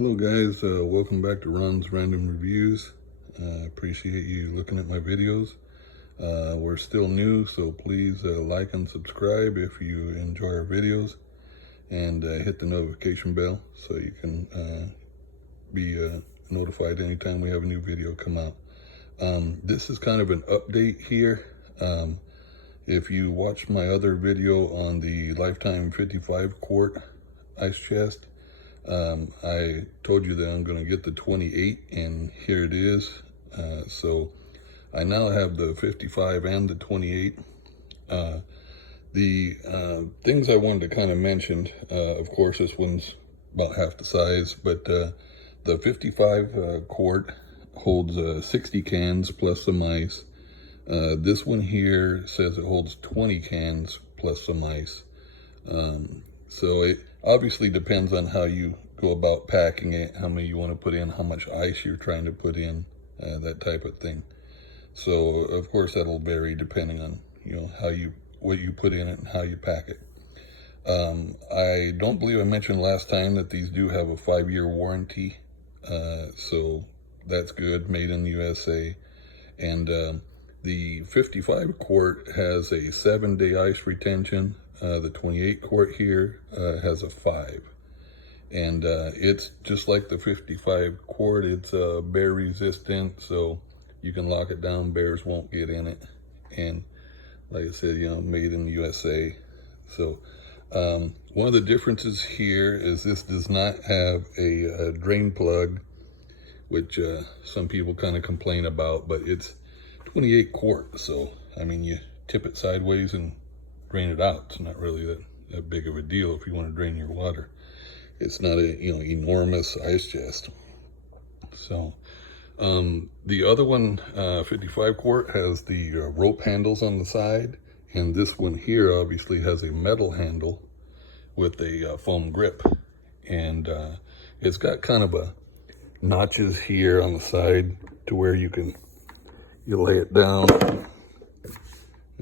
Hello guys, welcome back to Ron's Random Reviews. Appreciate you looking at my videos. We're still new, so please like and subscribe if you enjoy our videos, and hit the notification bell so you can be notified anytime we have a new video come out. This is kind of an update here. If you watched my other video on the Lifetime 55 quart ice chest, I told you that I'm going to get the 28, and here it is. So I now have the 55 and the 28. The things I wanted to kind of mention, of course, this one's about half the size, but the 55 quart holds 60 cans plus some ice. This one here says it holds 20 cans plus some ice. So it obviously depends on how you go about packing it, how many you want to put in, how much ice you're trying to put in, that type of thing. So of course that'll vary depending on what you put in it and how you pack it. I don't believe I mentioned last time that these do have a 5-year warranty, so that's good, made in the USA. And the 55 quart has a 7-day ice retention. The 28 quart here has a 5. And it's just like the 55 quart, it's bear resistant, so you can lock it down, bears won't get in it. And like I said, made in the USA. So one of the differences here is this does not have a drain plug, which some people kind of complain about, but it's 28 quart. So, I mean, you tip it sideways and drain it out. It's not really that big of a deal if you want to drain your water. It's not a enormous ice chest. So the other one, 55 quart, has the rope handles on the side, and this one here obviously has a metal handle with a foam grip, and it's got kind of a notches here on the side to where you lay it down,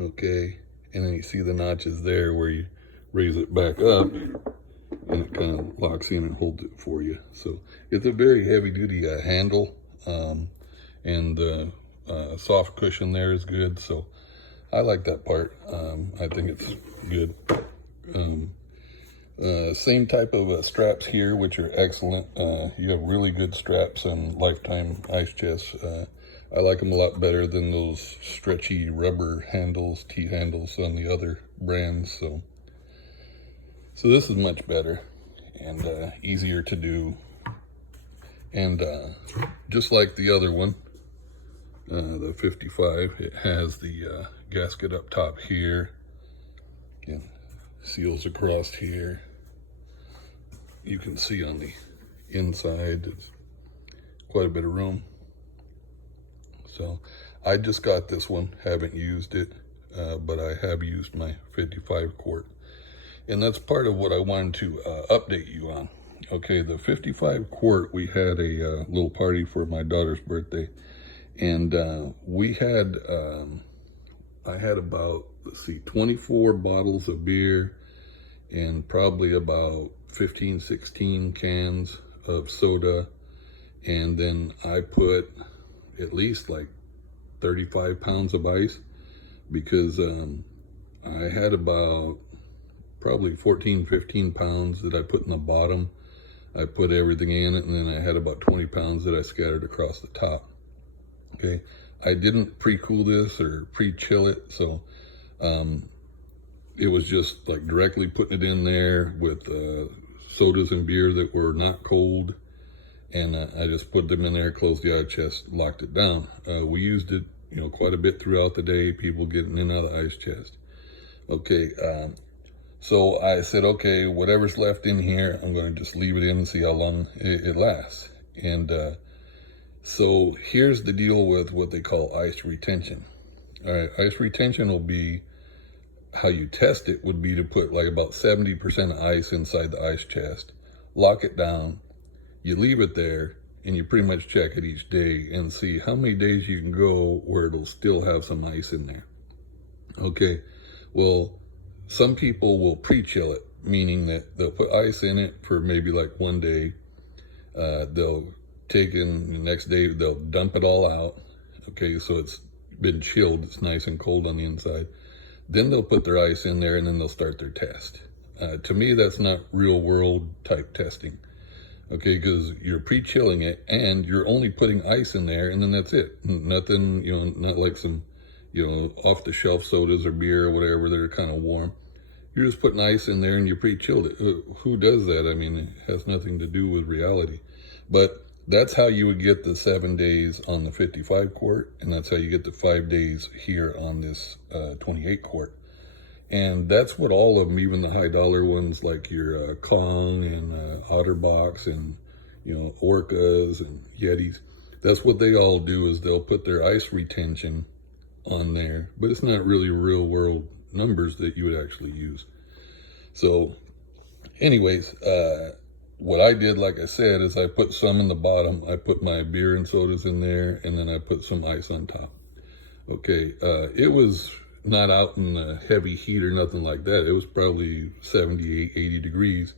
okay, and then you see the notches there where you raise it back up, and it kind of locks in and holds it for you. So it's a very heavy duty handle, and the soft cushion there is good. So I like that part. I think it's good. Same type of straps here, which are excellent. You have really good straps on Lifetime ice chests. I like them a lot better than those stretchy rubber handles, T-handles on the other brands. So this is much better and easier to do. And just like the other one, the 55, it has the gasket up top here, and seals across here. You can see on the inside, it's quite a bit of room. So I just got this one, haven't used it, but I have used my 55 quart. And that's part of what I wanted to update you on. Okay, the 55 quart, we had a little party for my daughter's birthday. And we had, I had about, 24 bottles of beer and probably about 15, 16 cans of soda. And then I put at least like 35 pounds of ice, because I had about probably 14, 15 pounds that I put in the bottom. I put everything in it, and then I had about 20 pounds that I scattered across the top. Okay, I didn't pre-cool this or pre-chill it, so it was just like directly putting it in there with sodas and beer that were not cold, and I just put them in there, closed the ice chest, locked it down. We used it, quite a bit throughout the day, people getting in and out of the ice chest. Okay, so I said, okay, whatever's left in here, I'm going to just leave it in and see how long it lasts. And so here's the deal with what they call ice retention. All right, ice retention will be, how you test it would be to put like about 70% ice inside the ice chest, lock it down, you leave it there, and you pretty much check it each day and see how many days you can go where it'll still have some ice in there. Okay, well, some people will pre-chill it, meaning that they'll put ice in it for maybe like 1 day, They'll take in the next day, they'll dump it all out. Okay, so it's been chilled, it's nice and cold on the inside. Then they'll put their ice in there and then they'll start their test. To me, that's not real world type testing. Okay, because you're pre-chilling it and you're only putting ice in there and then that's it. Nothing, not like some, off the shelf sodas or beer or whatever that are kind of warm. You're just putting ice in there and you pre-chilled it. Who does that? I mean, it has nothing to do with reality. But that's how you would get the 7 days on the 55 quart, and that's how you get the 5 days here on this 28 quart. And that's what all of them, even the high dollar ones like your Kong and Otterbox and, Orcas and Yetis, that's what they all do is they'll put their ice retention on there, but it's not really real world numbers that you would actually use. So anyways, what I did, like I said, is I put some in the bottom. I put my beer and sodas in there, and then I put some ice on top. Okay, it was not out in the heavy heat or nothing like that. It was probably 78, 80 degrees,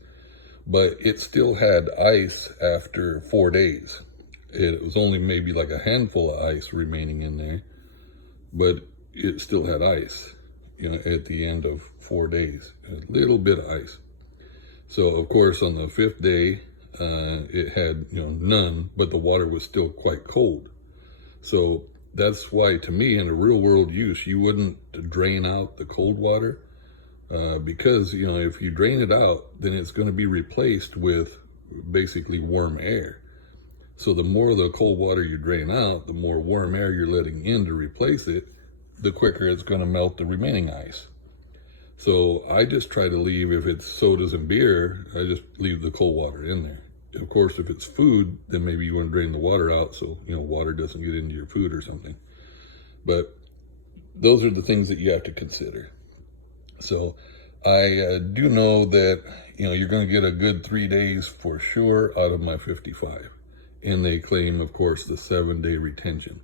but it still had ice after 4 days. It was only maybe like a handful of ice remaining in there, but it still had ice, at the end of 4 days, a little bit of ice. So of course on the 5th day, it had, none, but the water was still quite cold. So that's why, to me, in a real world use, you wouldn't drain out the cold water, because, if you drain it out, then it's going to be replaced with basically warm air. So the more of the cold water you drain out, the more warm air you're letting in to replace it, the quicker it's going to melt the remaining ice. So I just try to leave, if it's sodas and beer, I just leave the cold water in there. Of course, if it's food, then maybe you want to drain the water out so, water doesn't get into your food or something. But those are the things that you have to consider. So I do know that, you're going to get a good 3 days for sure out of my 55. And they claim, of course, the 7-day retention.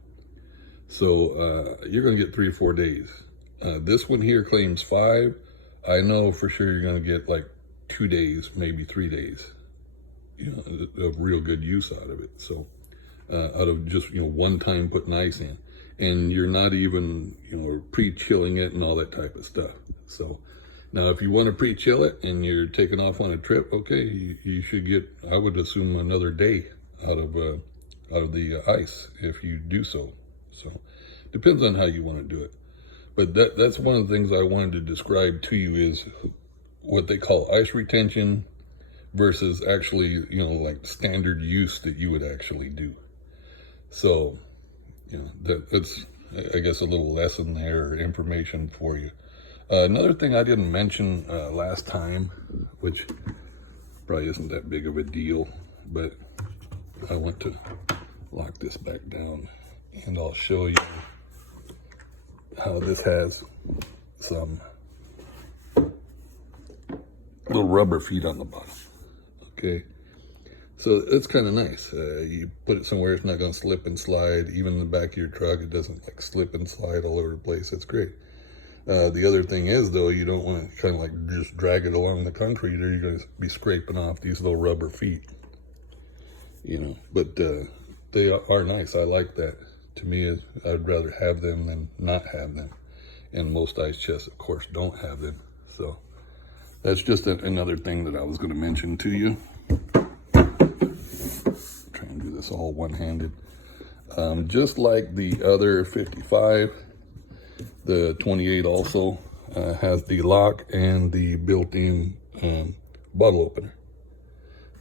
So you're going to get 3 or 4 days. This one here claims 5. I know for sure you're going to get like 2 days, maybe 3 days, of real good use out of it. So out of just, one time putting ice in, and you're not even, pre-chilling it and all that type of stuff. So now if you want to pre-chill it and you're taking off on a trip, okay, you should get, I would assume, another day out of the ice if you do so. So depends on how you want to do it. But that's one of the things I wanted to describe to you is what they call ice retention versus actually, like standard use that you would actually do. So, that's, I guess, a little lesson there or information for you. Another thing I didn't mention last time, which probably isn't that big of a deal, but I want to lock this back down and I'll show you how this has some little rubber feet on the bottom. Okay, so it's kind of nice. You put it somewhere it's not going to slip and slide. Even in the back of your truck, it doesn't like slip and slide all over the place. That's great. The other thing is, though, you don't want to kind of like just drag it along the concrete, or you're going to be scraping off these little rubber feet. But they are nice. I like that. To me, I'd rather have them than not have them. And most ice chests, of course, don't have them. So that's just another thing that I was going to mention to you. Try and do this all one-handed. Just like the other 55, the 28 also has the lock and the built-in bottle opener.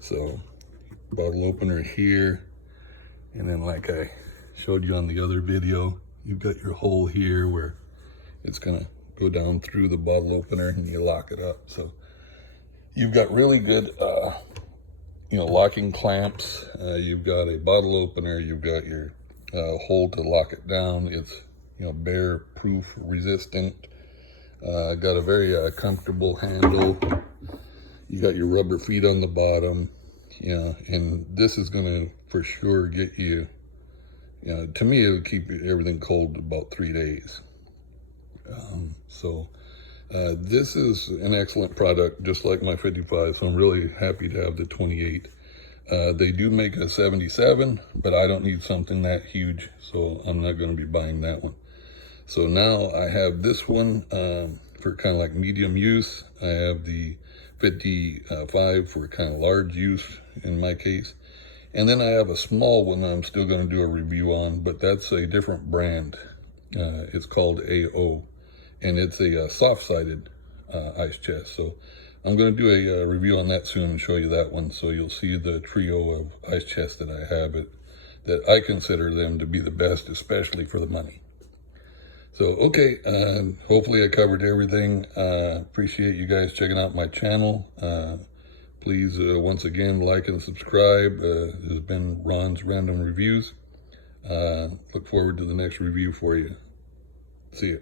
So bottle opener here, and then like I showed you on the other video, you've got your hole here where it's gonna go down through the bottle opener and you lock it up. So you've got really good locking clamps. You've got a bottle opener, you've got your hole to lock it down. It's bear proof resistant. Got a very comfortable handle. You got your rubber feet on the bottom, and this is gonna for sure get you, to me, it would keep everything cold about 3 days. So this is an excellent product, just like my 55. So I'm really happy to have the 28. They do make a 77, but I don't need something that huge, so I'm not going to be buying that one. So now I have this one for kind of like medium use. I have the 55 for kind of large use in my case. And then I have a small one that I'm still going to do a review on, but that's a different brand. It's called AO, and it's a soft-sided ice chest. So I'm going to do a review on that soon and show you that one. So you'll see the trio of ice chests that I have, that I consider them to be the best, especially for the money. So, okay, hopefully I covered everything. Appreciate you guys checking out my channel. Please, once again, like and subscribe. This has been Ron's Random Reviews. Look forward to the next review for you. See you.